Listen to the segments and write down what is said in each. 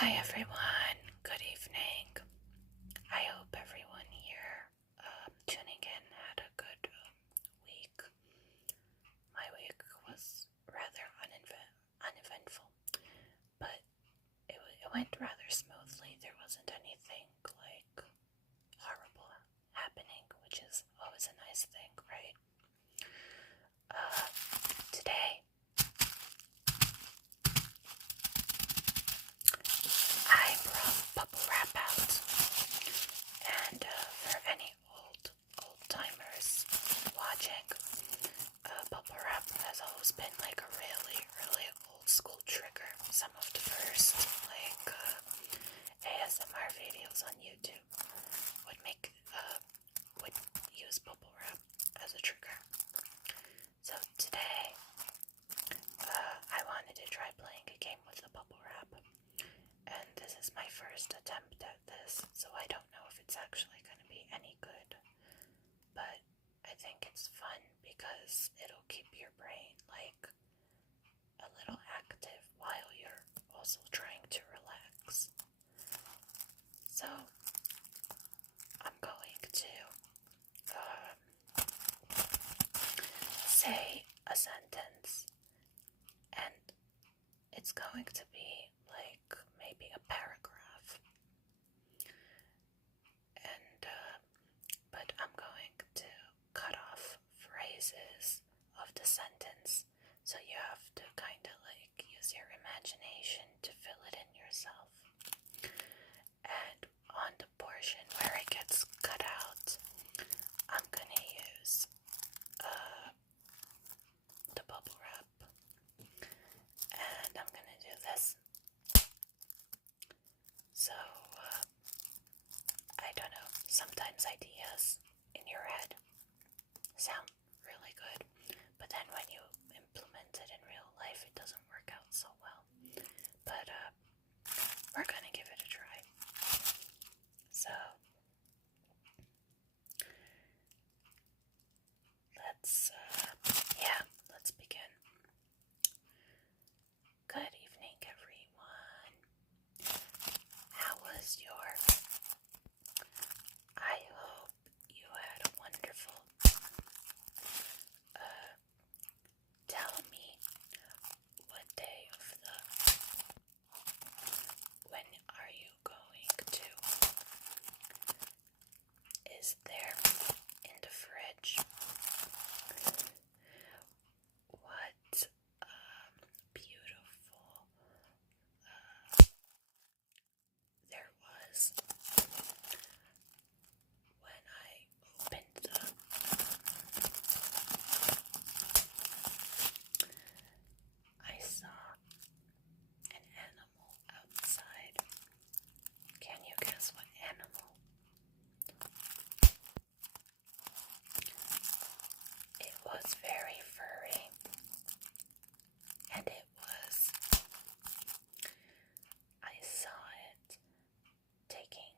Hi everyone, good evening. I hope everyone here tuning in had a good week. My week was rather uneventful, but it went rather smoothly. There wasn't anything like horrible happening, which is always a nice thing, right? Today I brought bubble wrap out, and for any old timers watching, bubble wrap has always been like a really old school trigger. Some of the first ASMR videos on YouTube would use bubble wrap as a trigger. So today, I wanted to try playing a game with the bubble wrap. And this is my first attempt at this, so I don't know if it's actually going to be any good. But I think it's fun because it'll keep your brain like a little active while you're also trying to relax. So I'm going to say a sentence, and it's going to be like maybe a paragraph. And but I'm going to cut off phrases of the sentence, so you have to kind of like use your imagination to fill it in yourself. And on the portion where it gets cut out, I'm gonna use the bubble wrap, and I'm gonna do this. So I don't know, sometimes ideas in your head sound really good, but then when you implement it in real life, it doesn't work out so well. But we're gonna give it a try. So let's begin. Good evening, everyone. How was I hope you had a wonderful. Tell me what day of when are you going to? Is there in the fridge? What beautiful there was when I opened I saw an animal outside. Can you guess what animal? It was very furry, and I saw it taking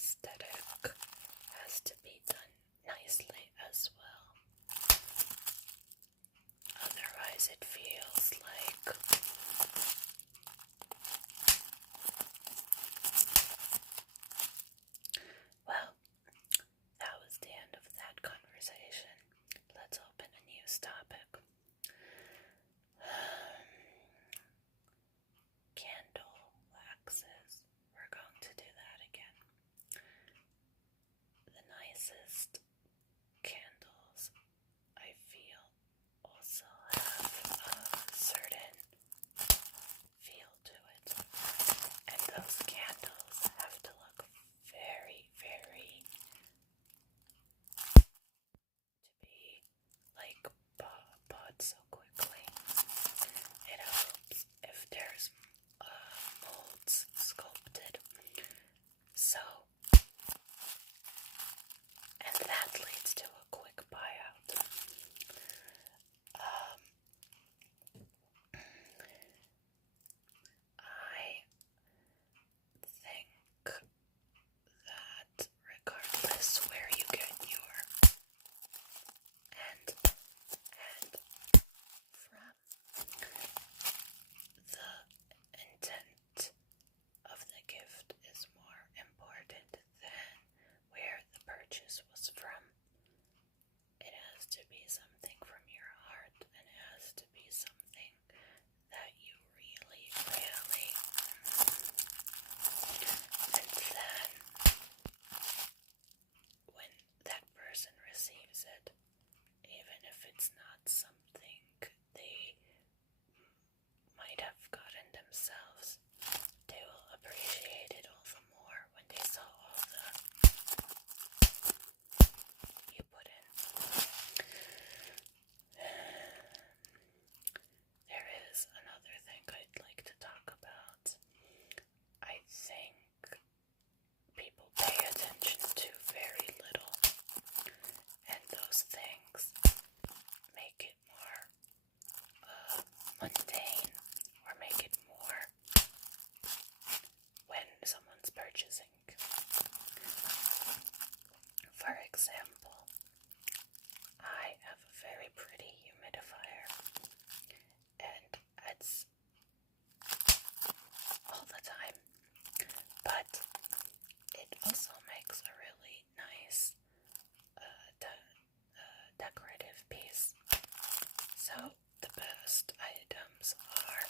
aesthetic has to be done nicely as well. Otherwise, it feels like well, that was the end of that conversation. Let's open a news topic. Candle waxes. We're going to do that again. The nicest candles, I feel, also have a certain feel to it. And those candles have to look very, very to be like bought so quickly. It helps if there's molds sculpted. So, and that leads to a quick buyout. I think that regardless where you get your and from the intent of the gift is more important than where the purchase was from. It has to be something from your heart, and it has to be something that you really, really, and then when that person receives it, even if it's not something they might have gotten themselves, they will appreciate it all the more when they saw all the you put in. There is another thing I'd like to talk about. I think people pay attention to very little, and those things make it more mundane, or make it more when someone's purchasing. For example, I have a very pretty humidifier, and it's all the time, but it also makes a really nice decorative piece. So the best items are,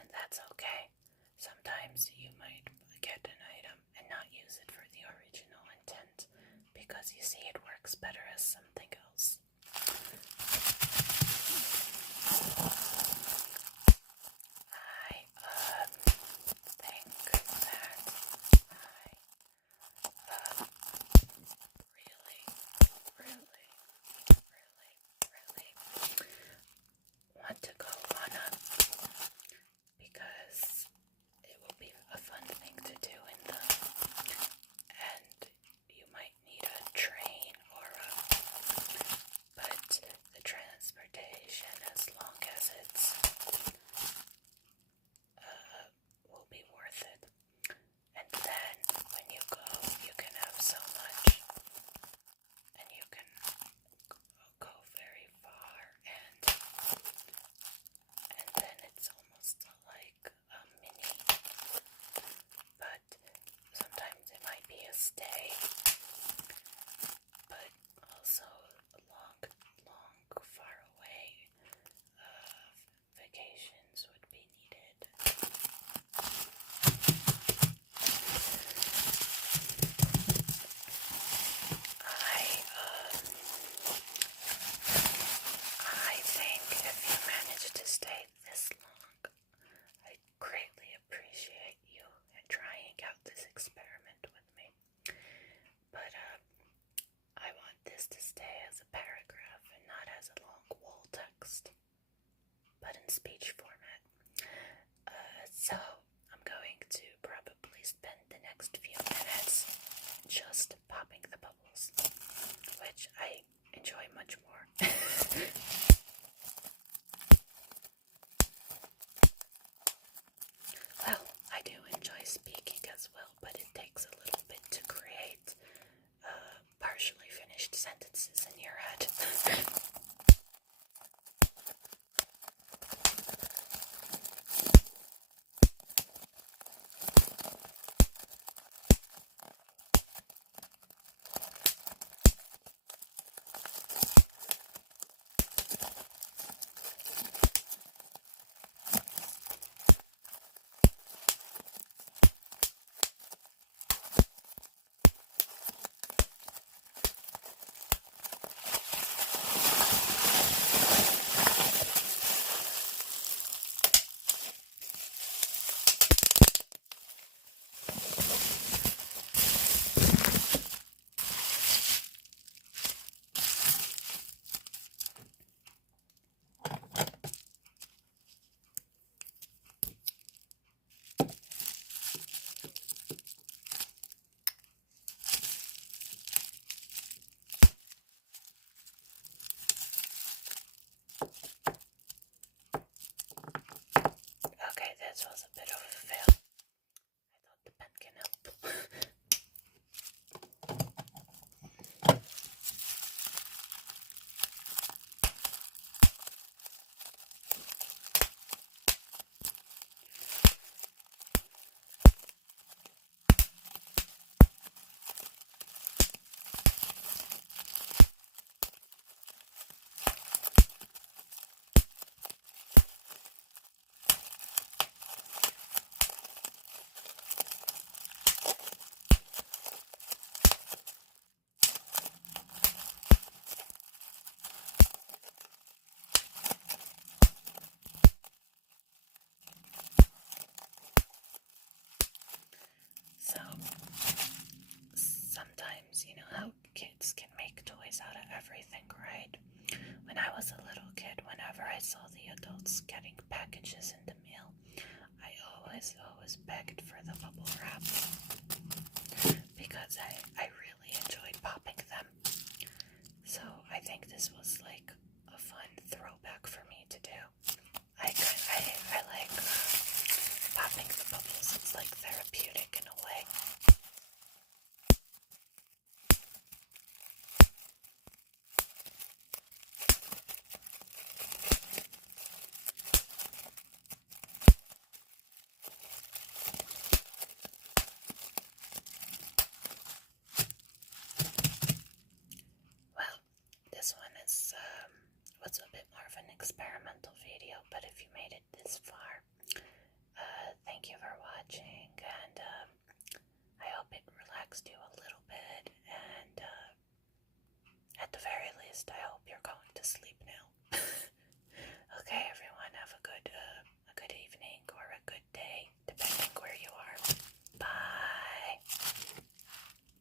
and that's okay. Sometimes you might get an item and not use it for the original intent because you see it works better as something else. I think that I really, really, really want to go on a, because it will be a fun thing to do in them, and you might need a train or but the transportation, as long as it's will be worth it. And then when you go, you can have so much, and you can go very far, and then it's almost like a mini, but sometimes it might be a stay, but also long, far away vacations would be needed. I think if you manage to stay this long, I greatly appreciate you trying out this experiment with me. But I want this to stay as a paragraph and not as a long wall text, but in speech format. So I'm going to probably spend the next few minutes just popping the bubbles, which I enjoy much more. Well, videos begged for the bubble wrap because I really enjoyed popping them. So I think this was like a fun throwback for me to do. I like popping the bubbles. It's like therapeutic in a way. Well, this one is was a bit more of an experimental video, but if you made it this far, thank you for watching, and I hope it relaxed you a little bit, and at the very least, I hope you're going to sleep